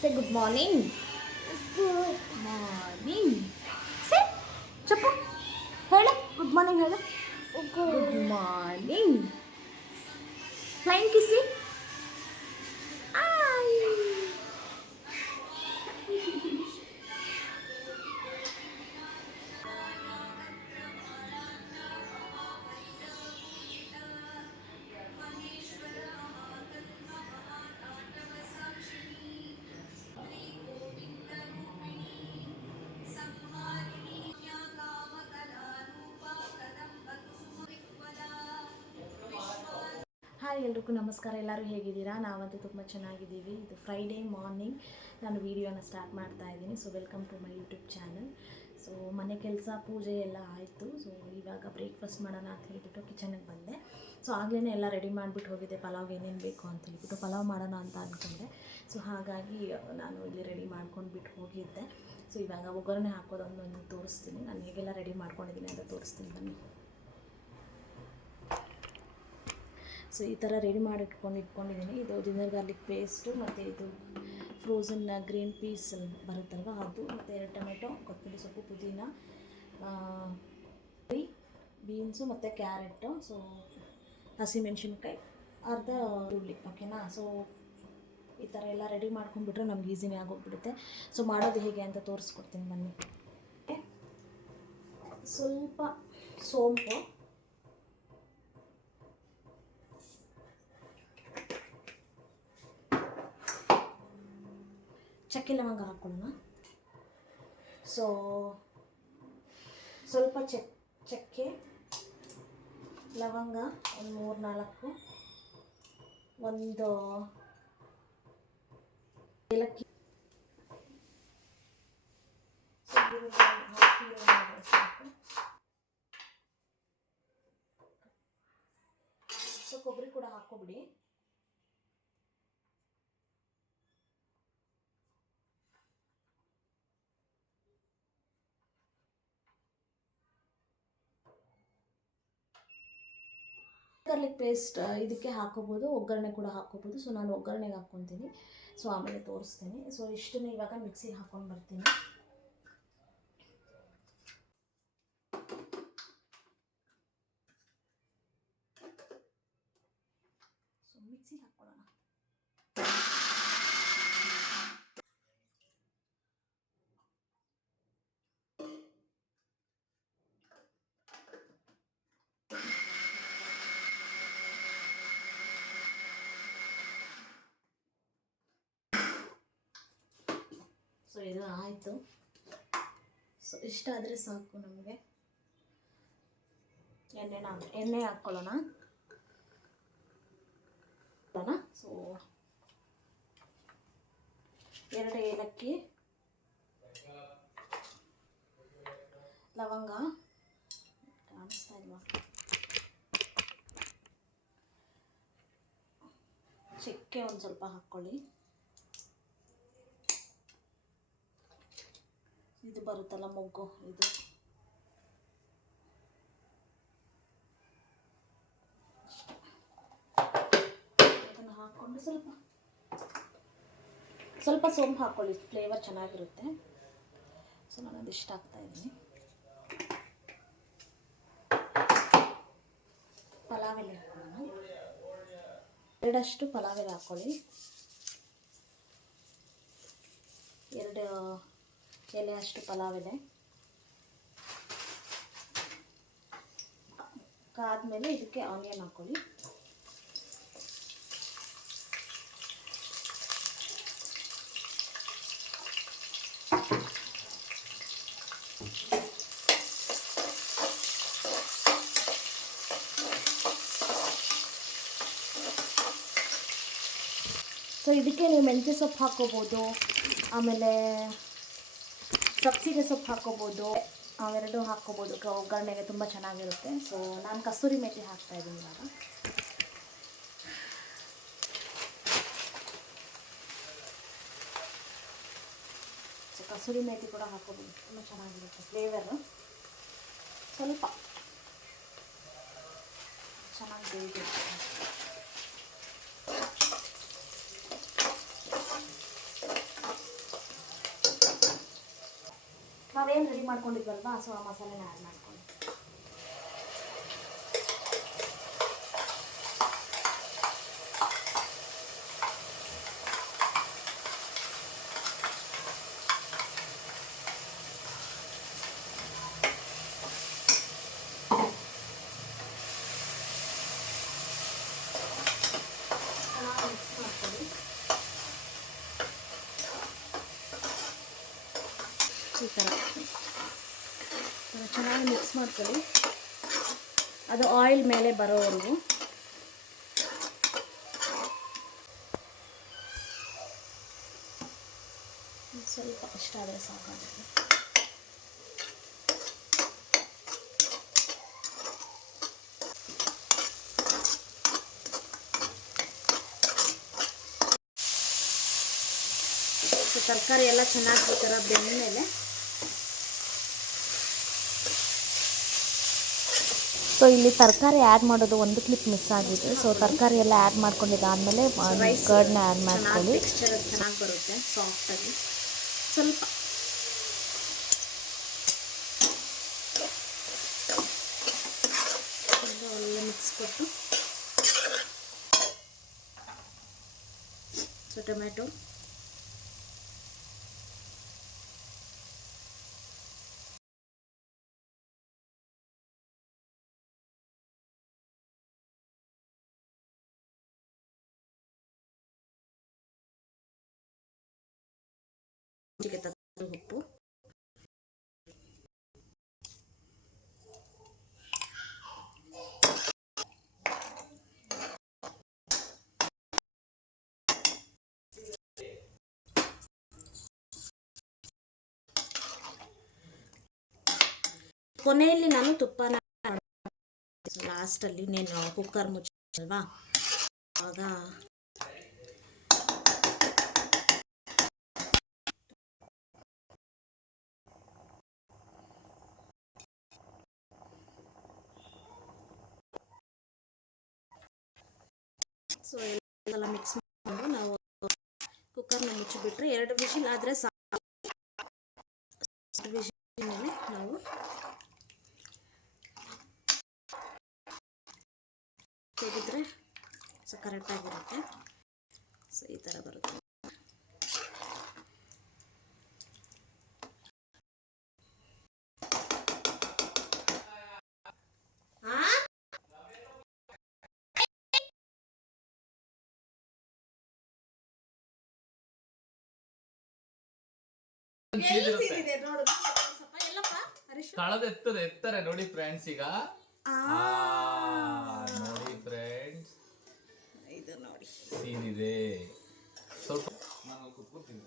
Say good morning. Good morning. Say, Chapu. Hello. Good morning. Hello. Good morning. Flying kissy. Ay. Hi ಎಲ್ರಿಗೂ ನಮಸ್ಕಾರ. ಎಲ್ಲರೂ ಹೇಗಿದ್ದೀರಾ? ನಾವಂತೂ ತುಂಬ ಚೆನ್ನಾಗಿದ್ದೀವಿ. ಇದು ಫ್ರೈಡೇ ಮಾರ್ನಿಂಗ್ ನಾನು ವೀಡಿಯೋನ ಸ್ಟಾರ್ಟ್ ಮಾಡ್ತಾ ಇದ್ದೀನಿ. So welcome to my YouTube channel. So ಮನೆ ಕೆಲಸ ಪೂಜೆ ಎಲ್ಲ ಆಯಿತು. ಸೊ ಇವಾಗ ಬ್ರೇಕ್ಫಾಸ್ಟ್ ಮಾಡೋಣ ಅಂತ ಹೇಳಿಬಿಟ್ಟು ಕಿಚನ್ಗೆ ಬಂದೆ. ಸೊ ಆಗಲೇ ಎಲ್ಲ ರೆಡಿ ಮಾಡಿಬಿಟ್ಟು ಹೋಗಿದ್ದೆ, ಪಲಾವ್ಗೆ ಏನೇನು ಬೇಕು ಅಂತ ಹೇಳಿಬಿಟ್ಟು ಪಲಾವ್ ಮಾಡೋಣ ಅಂತ ಅಂದ್ಕೊಂಡೆ. ಸೊ ಹಾಗಾಗಿ ನಾನು ಇಲ್ಲಿ ರೆಡಿ ಮಾಡ್ಕೊಂಡು ಬಿಟ್ಟು ಹೋಗಿದ್ದೆ. ಸೊ ಇವಾಗ ಒಗ್ಗರಣೆ ಹಾಕೋದೊಂದೊಂದು ತೋರಿಸ್ತೀನಿ. ನಾನು ಹೇಗೆಲ್ಲ ರೆಡಿ ಮಾಡ್ಕೊಂಡಿದ್ದೀನಿ ಅಂತ ತೋರಿಸ್ತೀನಿ ಬನ್ನಿ. ಸೊ ಈ ಥರ ರೆಡಿ ಮಾಡಿ ಇಟ್ಕೊಂಡಿದ್ದೀನಿ. ಇದು ಜಿಂಜರ್ ಗಾರ್ಲಿಕ್ ಪೇಸ್ಟು ಮತ್ತು ಇದು ಫ್ರೋಝನ್ ಗ್ರೀನ್ ಪೀಸ್ ಬರುತ್ತಲ್ವ ಅದು, ಮತ್ತು 2 ಟೊಮೆಟೊ, ಕೊತ್ತಂಬರಿ ಸೊಪ್ಪು, ಪುದೀನ, ಬೀನ್ಸು ಮತ್ತು ಕ್ಯಾರೆಟು, ಸೊ ಹಸಿಮೆಣ್ಸಿನ್ಕಾಯಿ, ಅರ್ಧ ಈರುಳ್ಳಿ. ಓಕೆನಾ? ಸೊ ಈ ಥರ ಎಲ್ಲ ರೆಡಿ ಮಾಡ್ಕೊಂಡ್ಬಿಟ್ರೆ ನಮ್ಗೆ ಈಸಿನೇ ಆಗೋಗ್ಬಿಡುತ್ತೆ. ಸೊ ಮಾಡೋದು ಹೇಗೆ ಅಂತ ತೋರಿಸ್ಕೊಡ್ತೀನಿ ಬನ್ನಿ. ಸ್ವಲ್ಪ ಸೋಂಪು, ಚಕ್ಕೆ ಲವಂಗ ಹಾಕ್ಕೊಳ್ಳೋಣ. ಸೊ ಸ್ವಲ್ಪ ಚಕ್ಕೆ ಲವಂಗ ಒಂದು 3-4, ಒಂದು ಏಲಕ್ಕಿ, ಸೊ ಕೊಬ್ಬರಿ ಕೂಡ ಹಾಕ್ಕೊಬಿಡಿ. ಗಾರ್ಲಿಕ್ ಪೇಸ್ಟ್ ಇದಕ್ಕೆ ಹಾಕೋಬೋದು, ಒಗ್ಗರಣೆ ಕೂಡ ಹಾಕೋಬೋದು. ಸೊ ನಾನು ಒಗ್ಗರಣೆಗೆ ಹಾಕ್ಕೊತೀನಿ. ಸೊ ಆಮೇಲೆ ತೋರಿಸ್ತೀನಿ. ಸೊ ಇಷ್ಟನ್ನೇ ಇವಾಗ ಮಿಕ್ಸಿಗೆ ಹಾಕ್ಕೊಂಡು ಬರ್ತೀನಿ. ಸೊ ಮಿಕ್ಸಿಗೆ ಹಾಕ್ಕೊಳ್ಳೋಣ. ಸೊ ಇದು ಆಯಿತು. ಸೊ ಇಷ್ಟ ಆದರೆ ಸಾಕು ನಮಗೆ. ಎಣ್ಣೆ ಹಾಕ್ಕೊಳ್ಳೋಣ. ಸೊ 2 ಏಲಕ್ಕಿ, ಲವಂಗ, ಕಾಣಿಸ್ತಾ ಇಲ್ವಾ, ಚಕ್ಕೆ ಒಂದು ಸ್ವಲ್ಪ ಹಾಕ್ಕೊಳ್ಳಿ. ಇದು ಬರುತ್ತಲ್ಲ ಮೊಗ್ಗು, ಇದು ಅದನ್ನು ಹಾಕ್ಕೊಂಡು ಸ್ವಲ್ಪ ಸೋಂಪು ಹಾಕ್ಕೊಳ್ಳಿ, ಫ್ಲೇವರ್ ಚೆನ್ನಾಗಿರುತ್ತೆ. ಸೊ ನಾನು ಅದಿಷ್ಟು ಹಾಕ್ತಾಯಿದ್ದೀನಿ. ಪಲಾವ್ ಎಲೆ ಹಾಕ್ಕೊಳ್ಳೋಣ. 2 ಪಲಾವ್ ಎಲೆ ಹಾಕ್ಕೊಳ್ಳಿ. 2 ಎಲೆ ಅಷ್ಟು ಪಲಾವ್ ಎಲೆ ಕಾದ್ಮೇಲೆ ಇದಕ್ಕೆ ಆನಿಯನ್ ಹಾಕ್ಕೊಳ್ಳಿ. ಸೊ ಇದಕ್ಕೆ ನೀವು ಮೆಂತ್ಯ ಸೊಪ್ಪು ಹಾಕ್ಕೋಬೋದು, ಆಮೇಲೆ ಸಬ್ಸಿಗೆ ಸೊಪ್ಪು ಹಾಕ್ಕೋಬೋದು, ಅವೆರಡು ಹಾಕ್ಕೋಬೋದು. ಒಗ್ಗರಣೆಗೆ ತುಂಬ ಚೆನ್ನಾಗಿರುತ್ತೆ. ಸೊ ನಾನು ಕಸ್ತೂರಿ ಮೇಥಿ ಹಾಕ್ತಾಯಿದ್ದೀನಿ ಇವಾಗ. ಸೊ ಕಸ್ತೂರಿ ಮೇಥಿ ಕೂಡ ಹಾಕ್ಕೋಬೋದು, ತುಂಬ ಚೆನ್ನಾಗಿರುತ್ತೆ ಫ್ಲೇವರು. ಸ್ವಲ್ಪ ಚೆನ್ನಾಗಿ ಬೇಯಿಸಿರುತ್ತೆ. ನಾವೇನು ರೆಡಿ ಮಾಡ್ಕೊಂಡಿದ್ವಲ್ವಾ, ಸೊ ಆ ಮಸಾಲೆನ ಆ್ಯಡ್ ಮಾಡ್ಕೊಂಡು ಈ ಥರ ಚೆನ್ನಾಗಿ ಮಿಕ್ಸ್ ಮಾಡ್ಕೊಳ್ಳಿ. ಅದು ಆಯಿಲ್ ಮೇಲೆ ಬರೋವರೆಗೂ. ಸ್ವಲ್ಪ ಇಷ್ಟ ಆದರೆ ಸಾಕಾಗುತ್ತೆ. ತರಕಾರಿ ಎಲ್ಲ ಚೆನ್ನಾಗಿ ಈ ಥರ ಬೆಂದಮೇಲೆ ಸೊ ಇಲ್ಲಿ ತರಕಾರಿ ಆ್ಯಡ್ ಮಾಡೋದು ಒಂದು ಕ್ಲಿಪ್ ಮಿಸ್ ಆಗಿದೆ. ಸೊ ತರಕಾರಿ ಎಲ್ಲ ಆ್ಯಡ್ ಮಾಡ್ಕೊಂಡಿದ್ದಾದಮೇಲೆ ಕರ್ಡ್ನ ಆ್ಯಡ್ ಮಾಡ್ಕೊಳ್ಳಿ. ಟೆಕ್ಸ್ಚರ್ ಚೆನ್ನಾಗಿ ಬರುತ್ತೆ ಸಾಫ್ಟಾಗಿ. ಸ್ವಲ್ಪ ಒಳ್ಳೆ ಮಿಕ್ಸ್ ಕೊಟ್ಟು ಸೊ ಟೊಮೆಟೊ ಉಪ್ಪು ಕೊನೆಯಲ್ಲಿ ನಾನು ತುಪ್ಪನ ಲಾಸ್ಟಲ್ಲಿ నేను ಕುಕ್ಕರ್ ಮುಚ್ಚಲ್ವಾ ಆಗ ಸೊ ಎಲ್ಲ ಮಿಕ್ಸ್ ಮಾಡಿಕೊಂಡು ನಾವು ಕುಕ್ಕರ್ನ ಮುಚ್ಚಿಬಿಟ್ರೆ 2 ವಿಷಿಲ್ ಆದರೆ ಸಾಕು. ವಿಷಿಲ್ ಮೇಲೆ ನಾವು ತೆಗೆದ್ರೆ ಸೊ ಕರೆಕ್ಟಾಗಿರುತ್ತೆ. ಸೊ ಈ ಥರ ಬರುತ್ತೆ. ಎತ್ತಾರೆ ನೋಡಿ ಫ್ರೆಂಡ್ಸ್. ಈಗ ನೋಡಿ ಫ್ರೆಂಡ್ಸ್, ಇದು ನೋಡಿ ಸೀನ್ ಇದೆ. ಸ್ವಲ್ಪ ನಾನು ಕೂತ್ಕೊಳ್ತೀನಿ,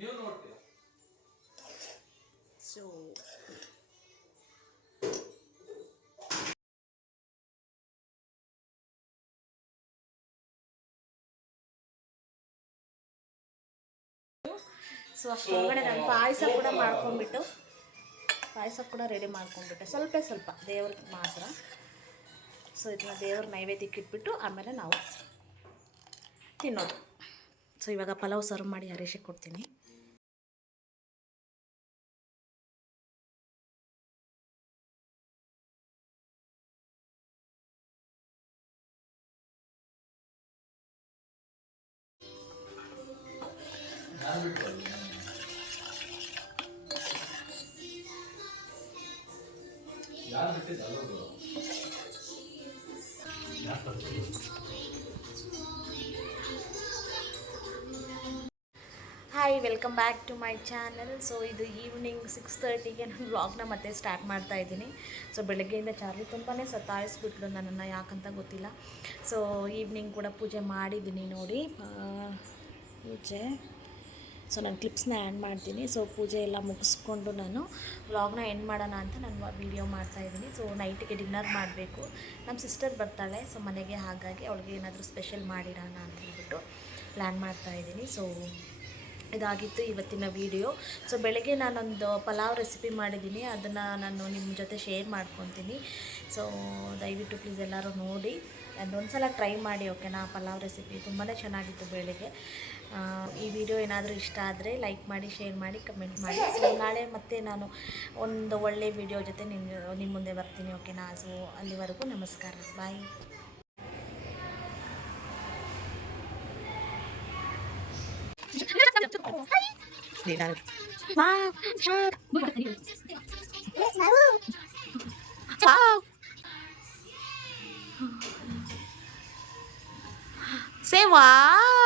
ನೀವು ನೋಡ್ತೀರಾ. ಸೊ ಅಷ್ಟೊಳಗಡೆ ನಾನು ಪಾಯಸ ಕೂಡ ಮಾಡ್ಕೊಂಡ್ಬಿಟ್ಟು ಪಾಯಸ ಕೂಡ ರೆಡಿ ಮಾಡ್ಕೊಂಡ್ಬಿಟ್ಟೆ, ಸ್ವಲ್ಪ ದೇವ್ರಿಗೆ ಮಾತ್ರ. ಸೊ ಇದನ್ನ ದೇವ್ರ ನೈವೇದ್ಯಕ್ಕೆ ಇಟ್ಬಿಟ್ಟು ಆಮೇಲೆ ನಾವು ತಿನ್ನೋದು. ಸೊ ಇವಾಗ ಪಲಾವ್ ಸರ್ವ್ ಮಾಡಿ ಹರೀಶಿಗೆ ಕೊಡ್ತೀನಿ. Hi, welcome back to my channel. So ಇದು ಈವ್ನಿಂಗ್ 6:30ಗೆ ನಾನು ವ್ಲಾಗ್ನ ಮತ್ತೆ ಸ್ಟಾರ್ಟ್ ಮಾಡ್ತಾ ಇದ್ದೀನಿ. ಸೊ ಬೆಳಗ್ಗೆಯಿಂದ ಚಾರ್ಲಿ ತುಂಬಾ ಸತಾಯಿಸ್ಬಿಟ್ಲು ನನ್ನನ್ನು, ಯಾಕಂತ ಗೊತ್ತಿಲ್ಲ. ಸೊ ಈವ್ನಿಂಗ್ ಕೂಡ ಪೂಜೆ ಮಾಡಿದ್ದೀನಿ ನೋಡಿ, ಪೂಜೆ. ಸೊ ನಾನು ಕ್ಲಿಪ್ಸ್ನ ಆ್ಯಡ್ ಮಾಡ್ತೀನಿ. ಸೊ ಪೂಜೆ ಎಲ್ಲ ಮುಗಿಸ್ಕೊಂಡು ನಾನು ವ್ಲಾಗ್ನ ಎಂಡ್ ಮಾಡೋಣ ಅಂತ ನಾನು ವೀಡಿಯೋ ಮಾಡ್ತಾಯಿದ್ದೀನಿ. ಸೊ ನೈಟಿಗೆ ಡಿನ್ನರ್ ಮಾಡಬೇಕು. ನಮ್ಮ ಸಿಸ್ಟರ್ ಬರ್ತಾಳೆ ಸೊ ಮನೆಗೆ, ಹಾಗಾಗಿ ಅವಳಿಗೆ ಏನಾದರೂ ಸ್ಪೆಷಲ್ ಮಾಡಿರೋಣ ಅಂತ ಹೇಳ್ಬಿಟ್ಟು ಪ್ಲ್ಯಾನ್ ಮಾಡ್ತಾಯಿದ್ದೀನಿ. ಸೊ ಇದಾಗಿತ್ತು ಇವತ್ತಿನ ವೀಡಿಯೋ. ಸೊ ಬೆಳಗ್ಗೆ ನಾನೊಂದು ಪಲಾವ್ ರೆಸಿಪಿ ಮಾಡಿದ್ದೀನಿ, ಅದನ್ನು ನಾನು ನಿಮ್ಮ ಜೊತೆ ಶೇರ್ ಮಾಡ್ಕೊತೀನಿ. ಸೊ ದಯವಿಟ್ಟು ಪ್ಲೀಸ್ ಎಲ್ಲರೂ ನೋಡಿ. ಅದೊಂದ್ಸಲ ಟ್ರೈ ಮಾಡಿ ಓಕೆನಾ. ಪಲಾವ್ ರೆಸಿಪಿ ತುಂಬಾ ಚೆನ್ನಾಗಿತ್ತು ಬೇಳೆಗೆ. ಈ ವಿಡಿಯೋ ಏನಾದರೂ ಇಷ್ಟ ಆದರೆ ಲೈಕ್ ಮಾಡಿ, ಶೇರ್ ಮಾಡಿ, ಕಮೆಂಟ್ ಮಾಡಿ. ಸೊ ನಾಳೆ ಮತ್ತೆ ನಾನು ಒಂದು ಒಳ್ಳೆ ವಿಡಿಯೋ ಜೊತೆ ನಿಮ್ಮ ಮುಂದೆ ಬರ್ತೀನಿ ಓಕೆನಾ. ಸೊ ಅಲ್ಲಿವರೆಗೂ ನಮಸ್ಕಾರ, ಬಾಯ್. Say wow.